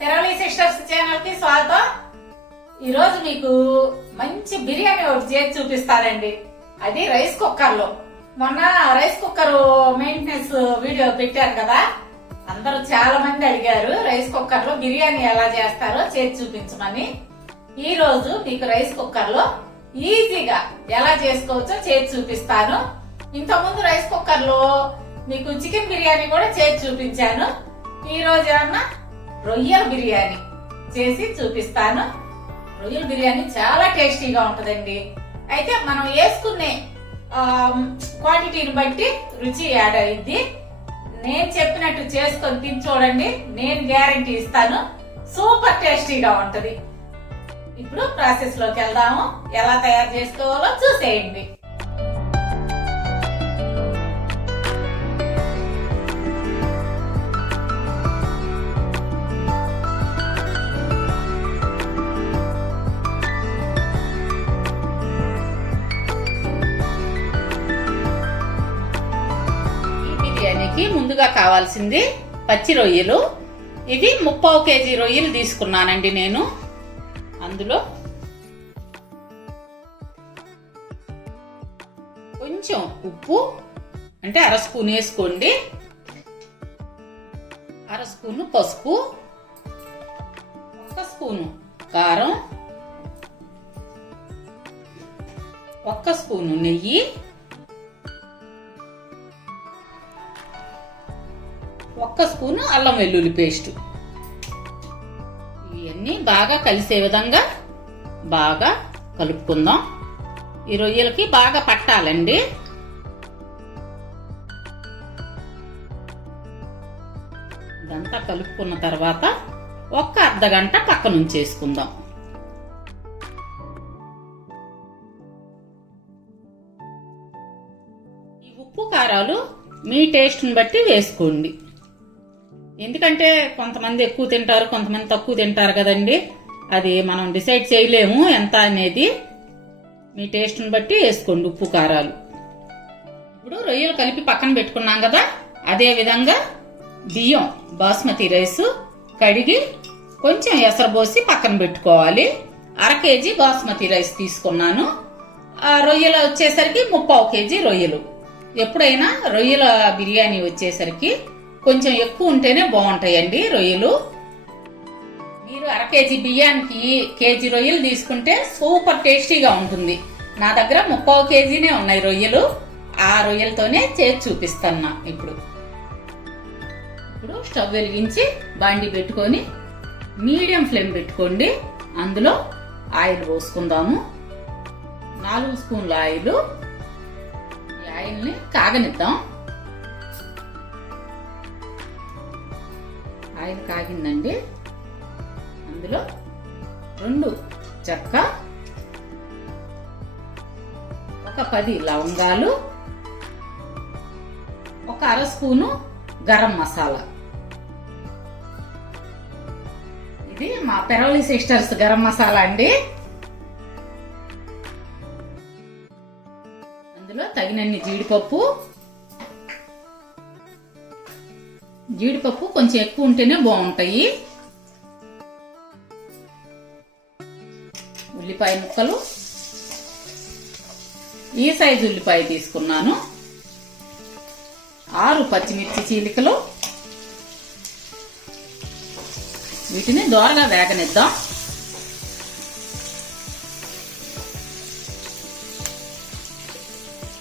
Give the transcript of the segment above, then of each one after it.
తెరవలి sisters ఛానల్కి స్వాగతం. ఈ రోజు మీకు మంచి బిర్యానీ ఒకటి చేసి చూపిస్తానండి. అది రైస్ కుక్కర్లో మొన్న రైస్ కుక్కర్ మెయింటెనెన్స్ వీడియో పెట్టారు కదా? అందరూ చాలా మంది అడిగారు రైస్ కుక్కర్లో బిర్యానీ ఎలా చేస్తారో చేసి చూపించమని. ఈ రోజు మీకు రైస్ కుక్కర్లో ఈజీగా ఎలా చేసుకోవచ్చో చేసి చూపిస్తాను. ఇంతకుముందు రైస్ కుక్కర్లో మీకు చికెన్ బిర్యానీ కూడా చేసి చూపించాను. ఈ రోజు ఏమన్నా రొయ్యల బిర్యానీ చేసి చూపిస్తాను. రొయ్యల బిర్యానీ చాలా టేస్టీగా ఉంటుందండి. అయితే మనం వేసుకునే క్వాంటిటీని బట్టి రుచి యాడ్ అయింది నేను చెప్పినట్టు చేసుకొని తిని చూడండి నేను గ్యారంటీ ఇస్తాను. సూపర్ టేస్టీగా ఉంటది. ఇప్పుడు ప్రాసెస్లోకి వెళ్దాము. ఎలా తయారు చేసుకోవాలో చూసేయండి. బిర్యానీకి ముందుగా కావాల్సింది పచ్చి రొయ్యలు. ఇవి ముప్పావు కేజీ రొయ్యలు తీసుకున్నానండి నేను. అందులో కొంచెం ఉప్పు అంటే అర స్పూన్ వేసుకోండి. అర స్పూను పసుపు ఒక స్పూను కారం ఒక్క స్పూను నెయ్యి ఒక్క స్పూను అల్లం వెల్లుల్లి పేస్ట్. ఇవన్నీ బాగా కలిసే విధంగా బాగా కలుపుకుందాం. ఈ రొయ్యలకి బాగా పట్టాలండి. ఇదంతా కలుపుకున్న తర్వాత ఒక్క అర్ధ గంట పక్కన ఈ ఉప్పు కారాలు మీ టేస్ట్ని బట్టి వేసుకోండి. ఎందుకంటే కొంతమంది ఎక్కువ తింటారు కొంతమంది తక్కువ తింటారు కదండి. అది మనం డిసైడ్ చేయలేము ఎంత అనేది. మీ టేస్ట్ని బట్టి వేసుకోండి ఉప్పు కారాలు. ఇప్పుడు రొయ్యలు కలిపి పక్కన పెట్టుకున్నాం కదా అదే విధంగా బియ్యం బాస్మతి రైస్ కడిగి కొంచెం ఎసరబోసి పక్కన పెట్టుకోవాలి. అర కేజీ బాస్మతి రైస్ తీసుకున్నాను. ఆ రొయ్యలు వచ్చేసరికి ముప్పావు కేజీ రొయ్యలు. ఎప్పుడైనా రొయ్యల బిర్యానీ వచ్చేసరికి కొంచెం ఎక్కువ ఉంటేనే బాగుంటాయండి రొయ్యలు. మీరు అర కేజీ బియ్యానికి కేజీ రొయ్యలు తీసుకుంటే సూపర్ టేస్టీగా ఉంటుంది. నా దగ్గర ముప్పావు కేజీనే ఉన్నాయి రొయ్యలు. ఆ రొయ్యలతోనే చేసి చూపిస్తాను ఇప్పుడు. ఇప్పుడు స్టవ్ వెలిగించి బాండి పెట్టుకొని మీడియం ఫ్లేమ్ పెట్టుకోండి. అందులో ఆయిల్ పోసుకుందాము. నాలుగు స్పూన్ల ఆయిల్. ఈ ఆయిల్ని కాగనిద్దాం. ఆయిల్ కాగిందండి. అందులో రెండు చెక్క ఒక పది లవంగాలు ఒక అర స్పూను గరం మసాలా. ఇది మా పెరవలి సిస్టర్స్ గరం మసాలా అండి. అందులో తగినన్ని జీడిపప్పు జీడిపప్పు కొంచెం ఎక్కువ ఉంటేనే బాగుంటాయి. ఉల్లిపాయ ముక్కలు. ఈ సైజు ఉల్లిపాయ తీసుకున్నాను. ఆరు పచ్చిమిర్చి చీలికలు. వీటిని దోరగా వేగనిద్దాం.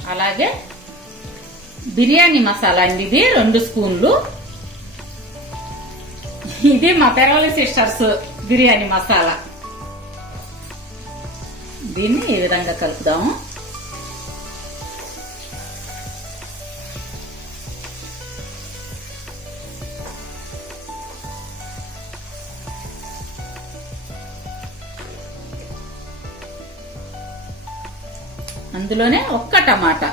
అలాగే బిర్యానీ మసాలా అండి ఇది రెండు స్పూన్లు. ఇది మా పెరవలి సిస్టర్స్ బిర్యానీ మసాలా దీన్ని ఈ విధంగా కలుపుదాము అందులోనే ఒక్క టమాటా.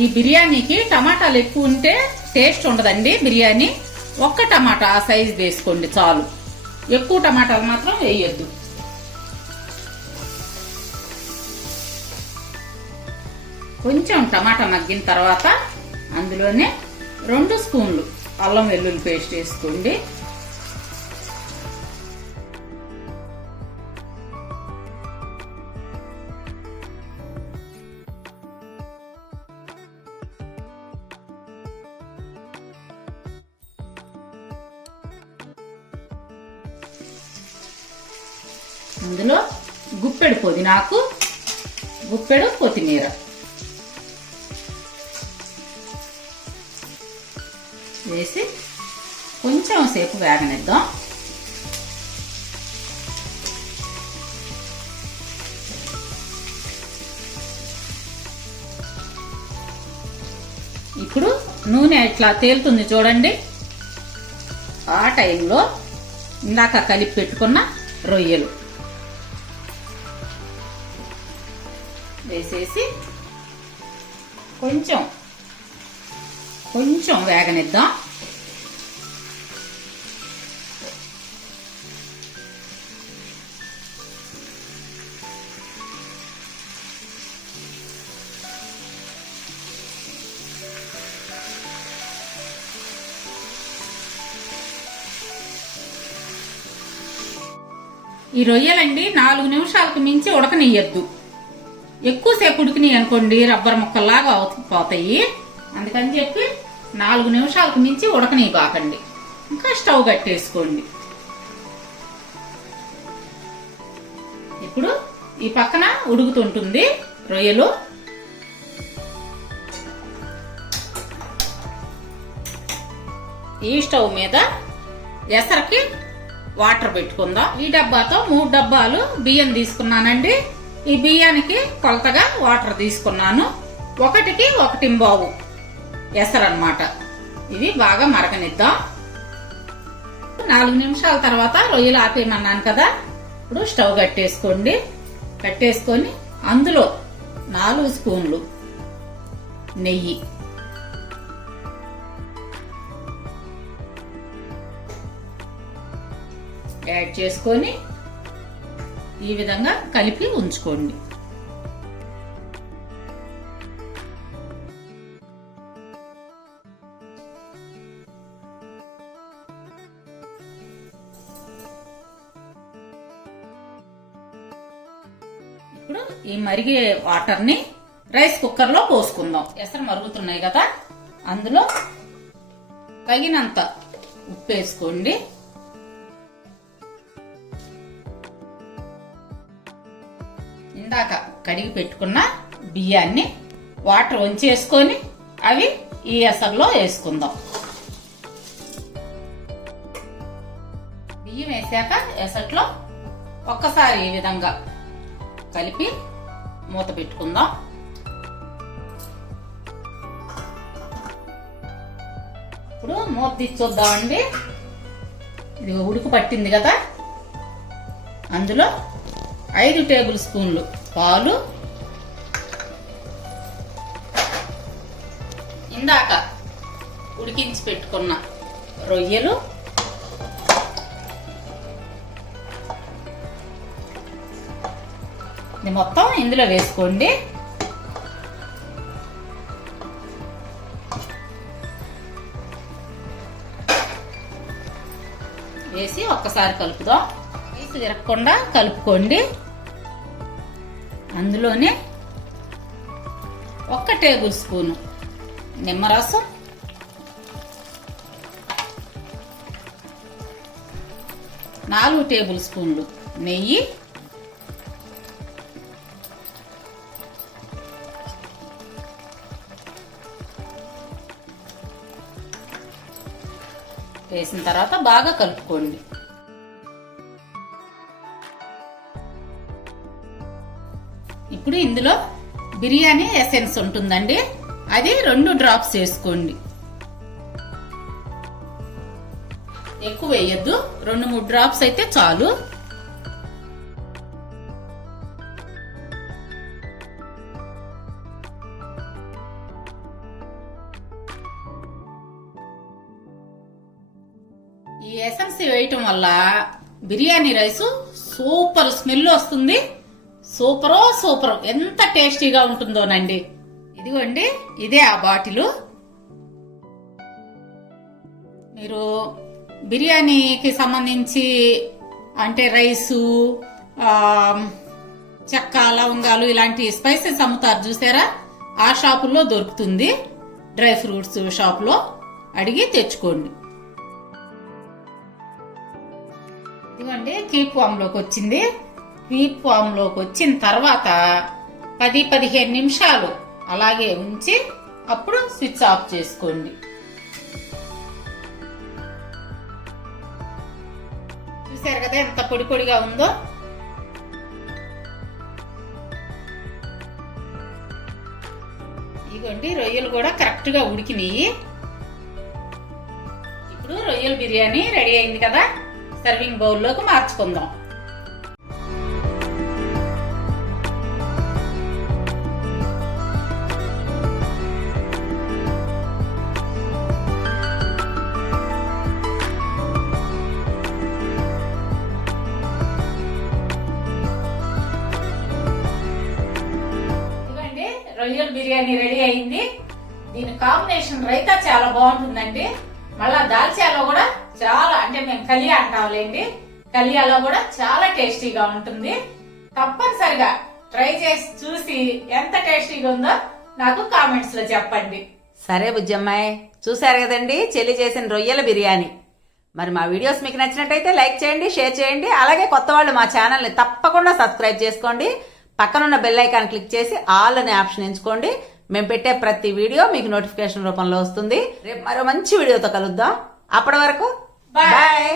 ఈ బిర్యానీకి టమాటాలు ఎక్కువ ఉంటే టేస్ట్ ఉండదండి బిర్యానీ. ఒక్క టమాటా ఆ సైజు వేసుకోండి చాలు. ఎక్కువ టమాటాలు మాత్రం వేయొద్దు. కొంచెం టమాటా మగ్గిన తర్వాత అందులోనే రెండు స్పూన్లు అల్లం వెల్లుల్లి పేస్ట్ వేసుకోండి. ఇందులో గుప్పెడు పుదీనాకు గుప్పెడు కొత్తిమీర. వేసి కొంచెం సేపు వేగనిద్దాం. ఇప్పుడు నూనె ఇట్లా తేలుతుంది చూడండి. ఆ టైంలో ఇందాక కలిపి పెట్టుకున్న రొయ్యలు. వేసేసి కొంచెం కొంచెం వేగనిద్దాం. ఈ రొయ్యలండి నాలుగు నిమిషాలకు మించి ఉడకనియ్యద్దు. ఎక్కువసేపు ఉడికినాయి అనుకోండి రబ్బర్ ముక్కల్లాగా పోతాయి. అందుకని చెప్పి నాలుగు నిమిషాలకు మించి ఉడకని బాకండి ఇంకా స్టవ్ కట్టేసుకోండి. ఇప్పుడు ఈ పక్కన ఉడుకుతుంటుంది రొయ్యలు. ఈ స్టవ్ మీద ఎసరకి వాటర్ పెట్టుకుందాం. ఈ డబ్బాతో మూడు డబ్బాలు బియ్యం తీసుకున్నానండి. ఈ బియ్యానికి కొలతగా వాటర్ తీసుకున్నాను. ఒకటికి ఒకటి బావు ఎసరన్నమాట. ఇవి బాగా మరగనిద్దాం. నాలుగు నిమిషాల తర్వాత రొయ్యలు ఆపేయమన్నాను కదా. ఇప్పుడు స్టవ్ కట్టేసుకోండి. కట్టేసుకొని అందులో నాలుగు స్పూన్లు నెయ్యి. యాడ్ చేసుకొని ఈ విధంగా కలిపి ఉంచుకోండి. ఇప్పుడు ఈ మరిగే వాటర్ని రైస్ కుక్కర్లో పోసుకుందాం. ఎసరు మరుగుతున్నాయి కదా అందులో తగినంత ఉప్పు వేసుకోండి. ఇందాక కడిగి పెట్టుకున్న బియ్యాన్ని వాటర్ వంచేసుకొని అవి ఈ ఎసర్లో వేసుకుందాం. బియ్యం వేసాక ఎసట్లో ఒక్కసారి ఈ విధంగా కలిపి మూత పెట్టుకుందాం. ఇప్పుడు మూత తీసి ఇది ఉడుకు పట్టింది కదా. అందులో ఐదు టేబుల్ స్పూన్లు పాలు. ఇందాక ఉడికించి పెట్టుకున్న రొయ్యలు. ఇది మొత్తం ఇందులో వేసుకోండి. వేసి ఒక్కసారి కలుపుదాం. రైస్ విరగకుండా కలుపుకోండి. అందులోనే ఒక్క టేబుల్ స్పూను నిమ్మరసం నాలుగు టేబుల్ స్పూన్లు నెయ్యి వేసిన తర్వాత బాగా కలుపుకోండి. ఇప్పుడు ఇందులో బిర్యానీ ఎసెన్స్ ఉంటుందండి. అది రెండు డ్రాప్స్ వేసుకోండి. ఎక్కువ వేయద్దు. రెండు మూడు డ్రాప్స్ అయితే చాలు. ఈ ఎసెన్స్ వేయటం వల్ల బిర్యానీ రైస్ సూపర్ స్మెల్ వస్తుంది. సూపరో సూపరు ఎంత టేస్టీగా ఉంటుందోనండి. ఇదిగోండి ఇదే ఆ బాటిల్. మీరు బిర్యానీకి సంబంధించి అంటే రైసు చెక్క లవంగాలు ఇలాంటి స్పైసెస్ అమ్ముతారు చూసారా? ఆ షాపుల్లో దొరుకుతుంది. డ్రై ఫ్రూట్స్ షాప్లో అడిగి తెచ్చుకోండి. ఇదిగోండి కీప్ ఫామ్లోకి వచ్చింది. బీప్ ఫామ్లోకి వచ్చిన తర్వాత పది పదిహేను నిమిషాలు అలాగే ఉంచి అప్పుడు స్విచ్ ఆఫ్ చేసుకోండి. చూసారు కదా ఎంత పొడి పొడిగా ఉందో? ఇదిగోండి రొయ్యలు కూడా కరెక్ట్గా ఉడికినాయి. ఇప్పుడు రొయ్యల బిర్యానీ రెడీ అయింది కదా. సర్వింగ్ బౌల్లోకి మార్చుకుందాం. కాంబినేషన్ రైతా చాలా బాగుంటుందండి. మళ్ళా దాల్చాలో కూడా చాలా అంటే మేము కలియా అంటాంలేండి కలియాలో కూడా చాలా టేస్టీగా ఉంటుంది. తప్పనిసరిగా ట్రై చేసి చూసి ఎంత టేస్టీగా ఉందో నాకు కామెంట్స్లో చెప్పండి. సరే బుజ్జమ్మాయి చూశారు కదండి చెల్లి చేసిన రొయ్యల బిర్యానీ. మరి మా వీడియోస్ మీకు నచ్చినట్టయితే లైక్ చేయండి షేర్ చేయండి. అలాగే కొత్త వాళ్ళు మా ఛానల్ని తప్పకుండా సబ్స్క్రైబ్ చేసుకోండి. పక్కనున్న బెల్ ఐకాన్ క్లిక్ చేసి ఆల్ అనే ఆప్షన్ ఎంచుకోండి. మేము పెట్టే ప్రతి వీడియో మీకు నోటిఫికేషన్ రూపంలో వస్తుంది. రేపు మరో మంచి వీడియోతో కలుద్దాం. అప్పటి వరకు. బాయ్